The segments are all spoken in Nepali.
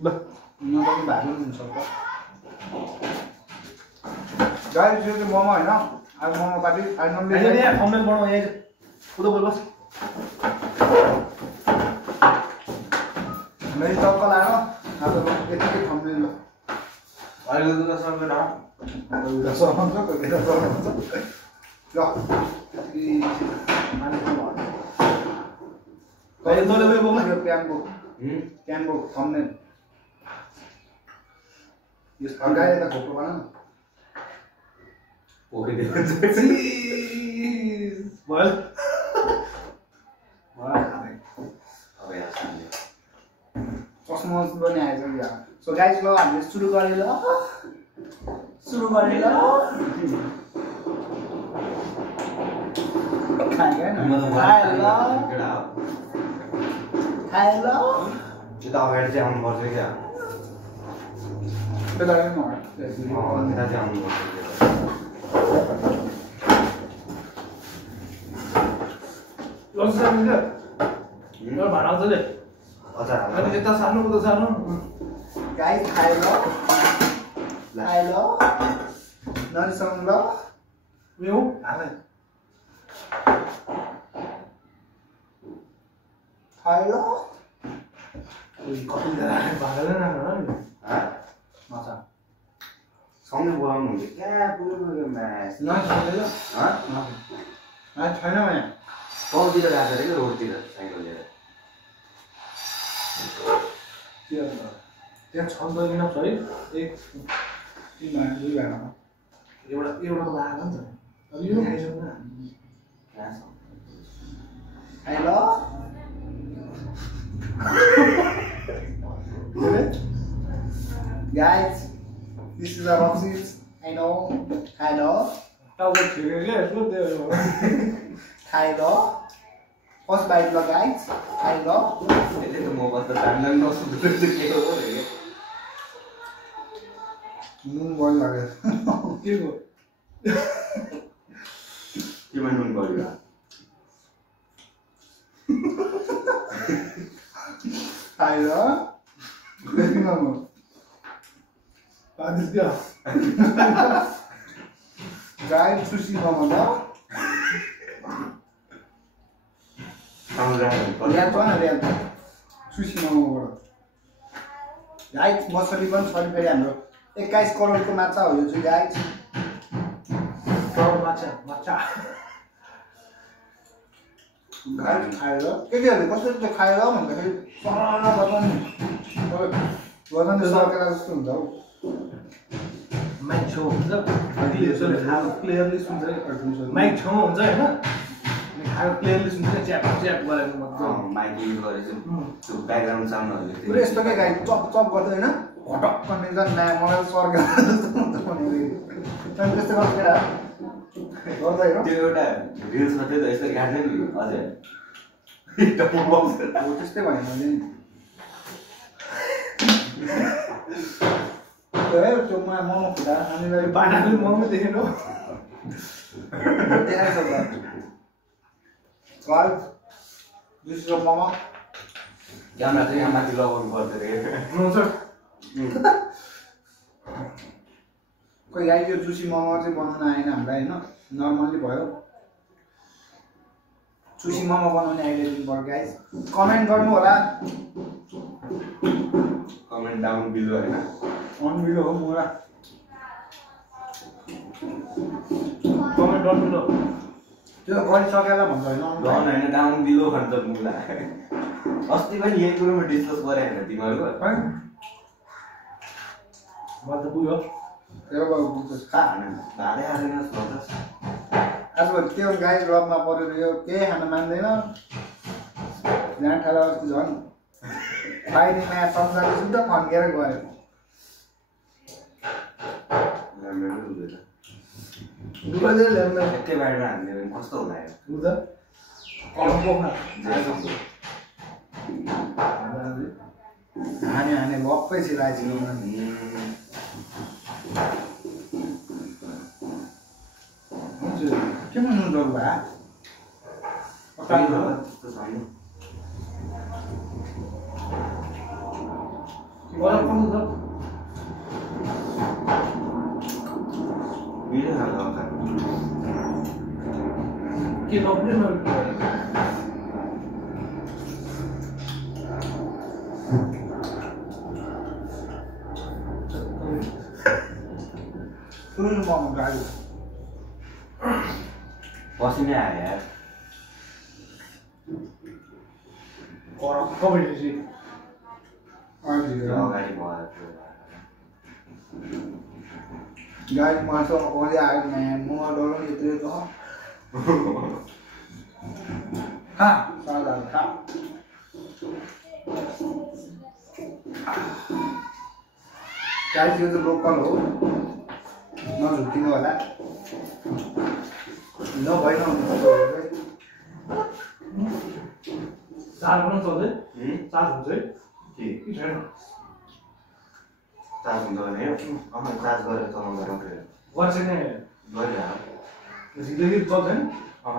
ल नभए भाग्नु हुन्छ त गाइस यो चाहिँ मोमो हैन आज मोमो पार्टी फाइनली यहाँ थम्बनेल बनाऊ यहाँ उता बोल बस मैले टक्क लायो आज यतिकै थम्बनेल ल अहिले त सर्वे न एउटा सहन्छ कतिवटा सहन्छ ल यति माने अहिले तले उयो बोक्नु यो प्यानको थम्बनेल यस अगाडि त घोप्रो बना न ओके भयो अब यहाँ सामने चस्मा पनि आएछ यहाँ सो गाइस ल हामीले सुरु गरे ल खाए ल त्यो त अगाडि चाहिँ आउनुपर्छ क्या बेला नि म त्यता चाहिँ आउनुपर्छ लसरा मिल्छ ल भाडा आउँछ ले हजुर अनि यता सार्नु उता सार्नु गाइस खाए ल नरिसँग ल यो हाले खाए ल कति जना भाडाले न मजा सँगै बोलाउनु हुन्छ क्या पुरो म्याच नरिसँग ल छैन भने तलतिर गएको अरे क्या रोडतिर साइकल लिएर त्यहाँ छ नि त किन छ है एक दुई भाइमा एउटा त लागेको नि त अब यो खाइसक्नु कहाँ छ खाए ल Guys, this is our office. I know. Hello. टाउको ठेक्यो क्या यसो त्यो Hello. First bite, lo, guys. Hello. यसले त म बस्दा टान्डन नसुध्नु त के हो रे Moon ball लाग्यो के को केमा नुन बढ्यो Hello. Letting on. आदिस क्या Guys, sushi mama, lo. Real to na real. Sushi mama बाट. Guys, मसली पनि छ नि फेरि हाम्रो 21 करोडको माछा हो यो चाहिँ गाइस. करोड माछा गाइस खाएर केटीहरूले कसरी चाहिँ खाएर भन्दाखेरि सरल गर्दा नि गर्दा नि सकेर जस्तो हुन्छ हौ. माइक छेउ हुन्छ क्लियरली सुन्छ माइक छेउमा हुन्छ होइन खाएको क्लियरली सुन्छ च्याप च्याप गरेर मतलब माइक युज गरेछु त्यो ब्याकग्राउन्ड साउन्डहरुले पुरै यस्तो के गाइस चप चप गर्दै हैन घटक्क निजन ना मलाई स्वर्ग जस्तो हुन्छ भनेको अनि त्यस्तो गर्दा गर्दै हो त्यो एउटा रिल्स मा त्यो यस्तो गाड्दै नि अझै टप बक्स हो त्यस्तै भने मैले नि त्यो मोमो खुदा हामीलाई बाटाले मोमो देखेन देखाइछ त guys this is momo camera चाहिँ यहाँ माथि लगाउनु पर्छ रे हुन्छ कोही गाइस यो जुसी मोमो चाहिँ बनाउन आएन हामीलाई हैन नर्मली भयो सुशी मोमो बनाउने आइडिया दिनु पर्यो गाइस कमेन्ट गर्नु होला कमेन्ट डाउन बिलो हैन अन बिलो हो मोरा कमेन्ट गर्नु त्यो गरिसकेला भन्छ हैन डन हैन डाउन बिलो भन्छ मुला अस्ति पनि यही कुरोमा डिस्कस गरे हैन तिमीहरु म त पुग्यो त्यो बुझ्छ खाना भाडे हालेन सोच्छ आज त्यो गाइस रबमा परेर यो केही खान मान्दैन यहाँ ठाला अस्ति झन् बाहिरी माया संसारले शुद्ध फन्केर गयो राम्रो हुँदैन दुबैले ल्याउनु एकै बारेमा हामीले पनि कस्तो होला यो हुन्छ कम पोख्न हाने हाने लप्पै छिराएछ के भन्नु डर भा त्यस्तो छैन के मलाई कस्तो छ मिल्यो खालको के नपुग्ने नपुग्ने सुरु मोमो गाडी पसिनै आयो यार कमेडी अगाडि भयो गाडी मासु अगाडि आयो म्याम म डराउनु यत्रो छ हा सादा खा गाडी यो त लोकल हो नझुक्किनु होला नभएन चार्ज पनि चल्दै चार्ज हुन्छ है के कि छैन चार्ज हुन्छ भने चार्ज गरेर चलाउँदा रक्यो वर्ष नै गरिरह जिन्दगी चल्दैन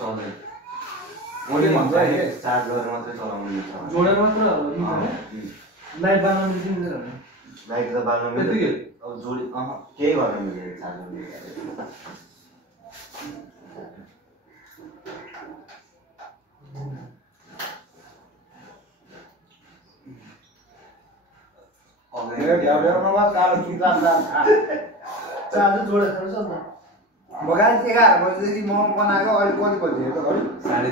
चल्दैन मैले भन्छ चार्ज गरेर मात्रै चलाउनु मिल्छ जोडेर मात्र लाइट बाल्न मिल्दैन लाइट त बाल्नु त्यतिकै अब जोडी केही गर्न मिल्दैन चार्ज चार्ज जोडेर खानु सक्छ बगान 11 बजेदेखि मोमो बनाएको अहिले कति बजे हेर त घरि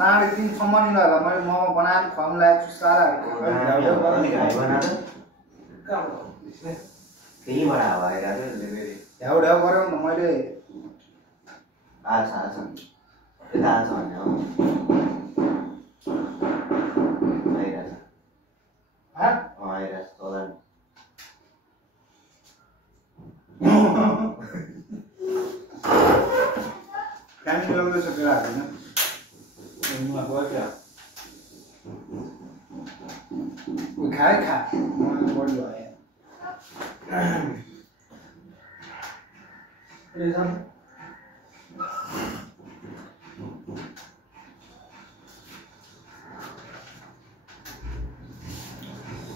3:30 सम्म नि ल मैले मोमो बनाएर खुवाउनु लागेको छु सारा त्यहीँबाट हावा आइरहेको थियो ढ्याउ ढ्याउ गऱ्यो नि मैले आछ यता आछ भने हो आइरहेछ आइरहेछ तल काम मिलाउँदैछ केटाहरू होइन खाए खा मलाई बढी भयो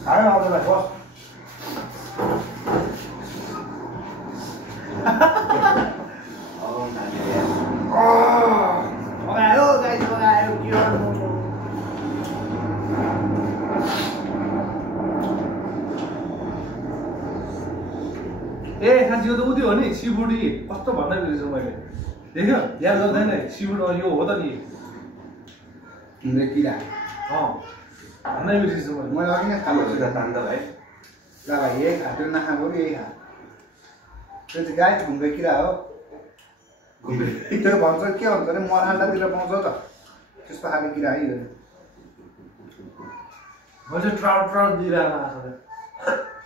खायो आउँदैलाई बस पकायो गाइस पकायो के गर्नु ए खास यो त उति हो नि सिबुडी कस्तो भन्दै रहेछ मैले देख्यो याद गर्दैन सिबुड यो हो त नि किरा भन्दै बिर्सिस मैले अघि नै खाएको छु तान्दा भाइ ल भाइ यही खा त्यो नखाएको यही खा त्यो चाहिँ गाई घुम्रे किरा हो त्यो भन्छ के भन्छ अरे मरहाल्डातिर पाउँछ त त्यस्तो खाले किरा है यो मैले ट्राउट ट्राउट दिइरहेको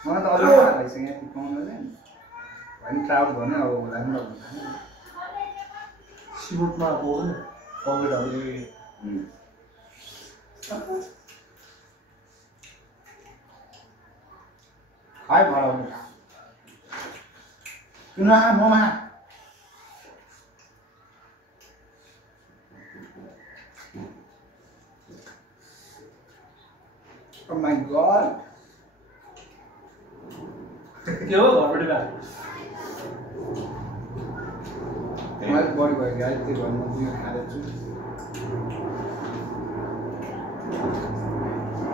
मलाई त अलिक थाहा भइसक्यो यहाँ पाउनु होइन ट्राउट भन्यो अब होला नि सिबुडमा हो नि कङ्क्रिटहरू खाइ भराउनु त्यो नखा ममा Oh my god. के हो घरबाट बा मलाई बढी भयो गाई त्यो भन्नु म खाँदैछु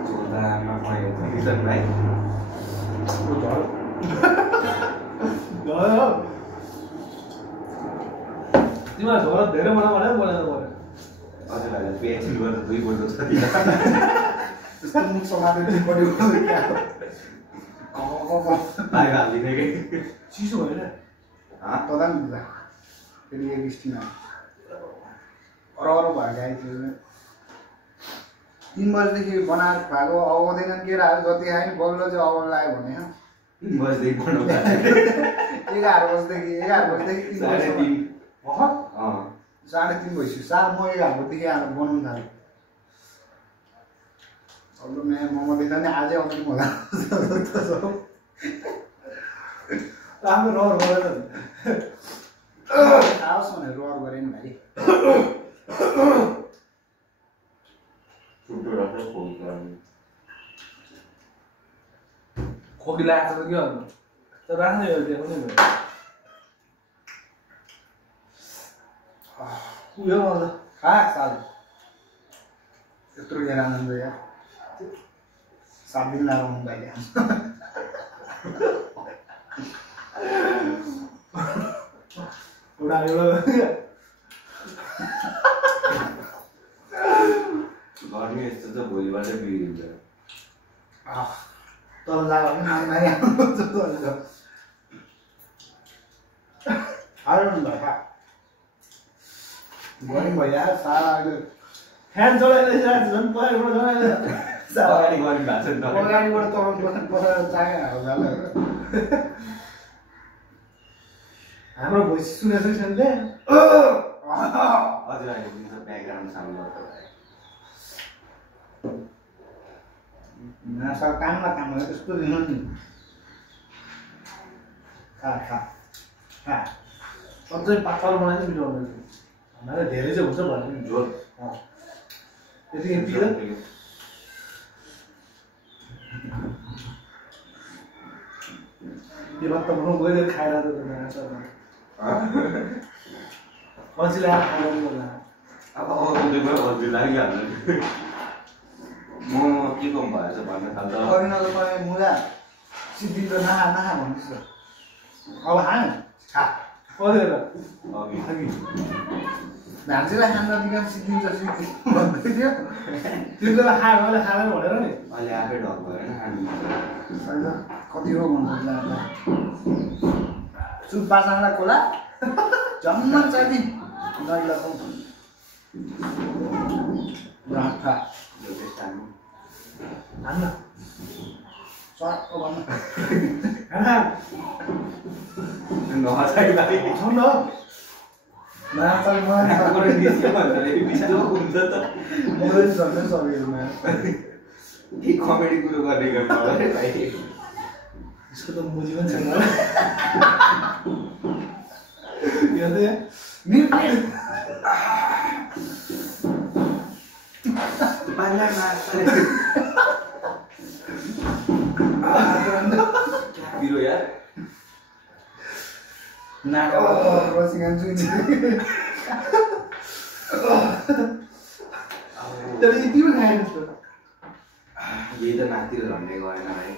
चोदामा भयो किसन भाइ तिमीलाई झोल धेरै बनाऊ भने बनाउनु पर्यो हजुरहरूलाई पेन्सिल गरेर 2 बोल्ट छ त्यस्तो मुख समातेर पढ्यो क्या भाइ हालिदिने कि चिसो होइन तदा नि बुझा फेरि एक स्टिमा अरअर भयो गाई थियो 3 बजेदेखि बनाएर खुवाएको आउँदैनन् केराहरू जति आयो नि बल्ल चाहिँ अवर लाग्यो भने 3 बजेदेखि बनाउँदा 11 बजेदेखि 3 3:30 भइसक्यो सार म 11 बजेदेखि आएर बनाउनु थालेँ अब मैं मोमो देख्दा नि आजै आउँदैन मलाई राम्रो रहर गरेर आओस् भनेर रहर गरेँ नि भाइ खोकी लागेको छ के गर्नु तर राख्नै हो देखाउनै भयो उयो गर्दा खा साल यत्रो यहाँ आनन्द यार 7 दिन लगाउनु भाइले गर्मी यस्तो चाहिँ भोलिबाटै बिग्रिन्छ तल जाँदा पनि माइ आउनु भयो गर्मी भयो यार सारा अहिले फ्यान चलाइरहेको झन् पछाडिबाट चलाइरहेको अगाडि गर्मी भएको छ नि त अगाडिबाट तपाईँ पछाडि चाहे हाल्नु हाम्रो भोइस सुनेको छैन ले हजुर अहिले दिन्छ ब्याकग्राउन्ड साउन्ड गर्छ नसा काममा काम भयो त्यस्तो दिनु नि खा खा खा अझै पातल बनाएर मिठो हुन्छ हामीलाई धेरै चाहिँ हुन्छ भने नि झोल त्यतिकै पिएर त्यो भात त बनाउनु गइरहेको खाएर त पछि ल्याएर खाएर होला अब दुईमा बस्दै लागिहाल्छ म के कम भएछ भन्न थाल्दा गरिन त मलाई मुला सिद्धिन्छ नखा नखा भन्दैछ अब खान खा परेर अघि भान्सेलाई खान दिँदा सिद्धिन्छ भन्दै थियो त्यो बेला खायो मैले खाँदैन भनेर नि अहिले आफै ढक भएर खानु होइन कति हो भन्नु चुप पासाङलाई खोला जम्मा चाँदी नलाको राखा हान्न सर्ट भन्नु खाना नचाहिँदाखेरि छौ न नाचल आफूबाट निस्क्यो भन्दाखेरि बिचमा हुन्छ त मलाई झन्डै सकेको के कमेडी कुरो गर्ने गर्नु है भाइ यसको त मुजी पनि छैन यो त पाइला पिरो यार नाक बसिङ छु तर यति पनि खाएन जस्तो यही त नातिर झन्डै गएन भाइ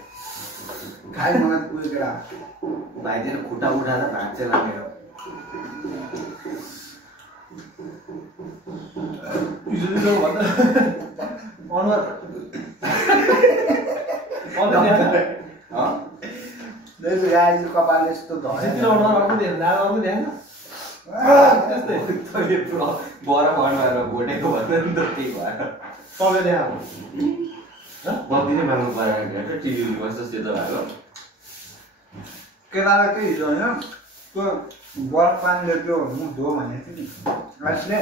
खाइ मलाई पुगेको केटा भाइतिर खुट्टा उठाएर भाँच्छ लागेर हिजो भन्दा अनुहार त्यसो गाई कपाल यस्तो हिजोतिर अनुहार अर्को देख्छ दादा अर्को देख्दैन त्यस्तै तैँले बर भएर भोटेको भन्दा नि त त्यही भएर तपाईँ देखाएको बत्ती नै माग्नु परेको टिभी बस्छ सेतो भएको केटालाई चाहिँ हिजो होइन त्यो बरफ पानीले त्यो मुख धो भनेको थियो नि आइसले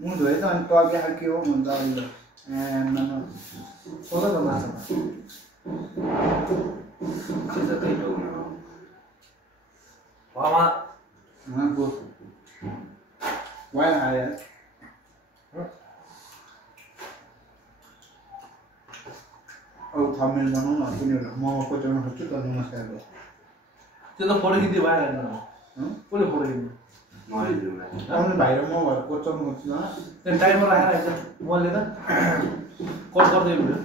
मुख धोएछ अनि तर्किया के हो भन्छ अहिले सोध न माछामा सेतो त्यही हो उहाँमा वाइन आयो औ थम्मेल बनाउन तिनीहरू म कोच्याउन खोज्छु त नमस्कार त्यो त फोटो खिच्दै भइहाल्छ कसले फोटो खिच्नु आउने भाइ र म भएर कोच्याउन खोज्छु न त्यहाँ टाइमर राखेर आइन्छ मैले त कट गर्दै हुन्थ्यो